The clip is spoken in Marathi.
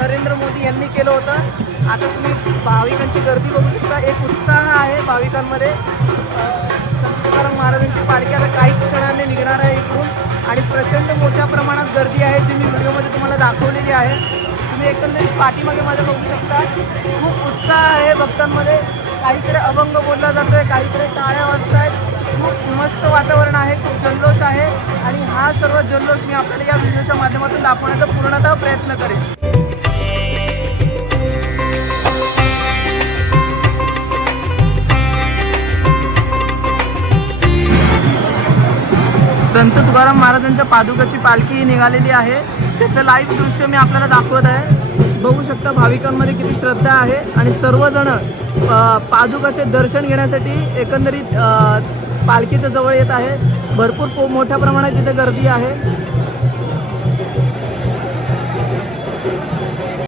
नरेंद्र मोदी यांनी केलं होतं। आता तुम्ही भाविकांची गर्दी बघू शकता, एक उत्साह आहे भाविकांमध्ये। संत तुकाराम महाराजांची पालखी आता काही क्षणांनी निघणार आहे इकडून आणि प्रचंड मोठ्या प्रमाणात गर्दी आहे, जी मी व्हिडिओमध्ये तुम्हाला दाखवलेली आहे। तुम्ही एकंदरीत पाठीमागे माझ्या बघू शकता, खूप उत्साह आहे भक्तांमध्ये। काहीकडे अभंग बोलला जातोय, काहीकडे टाळ्या वाजतायत। खूप मस्त वातावरण आहे, खूप जल्लोष आहे आणि हा सर्व जल्लोष मी आपल्याला या व्हिडिओच्या माध्यमातून दाखवण्याचा पूर्णतः प्रयत्न करेन। संत तुकाराम महाराजांच्या पादुकाची पालखी निघालेली आहे, त्याचं लाईव्ह दृश्य मी आपल्याला दाखवत आहे। बघू शकता भाविकांमध्ये किती श्रद्धा आहे आणि सर्वजण पादुकाचे दर्शन घेण्यासाठी एकंदरीत पालखीच्या जवळ येत आहे। भरपूर मोठ्या प्रमाणात तिथे गर्दी आहे।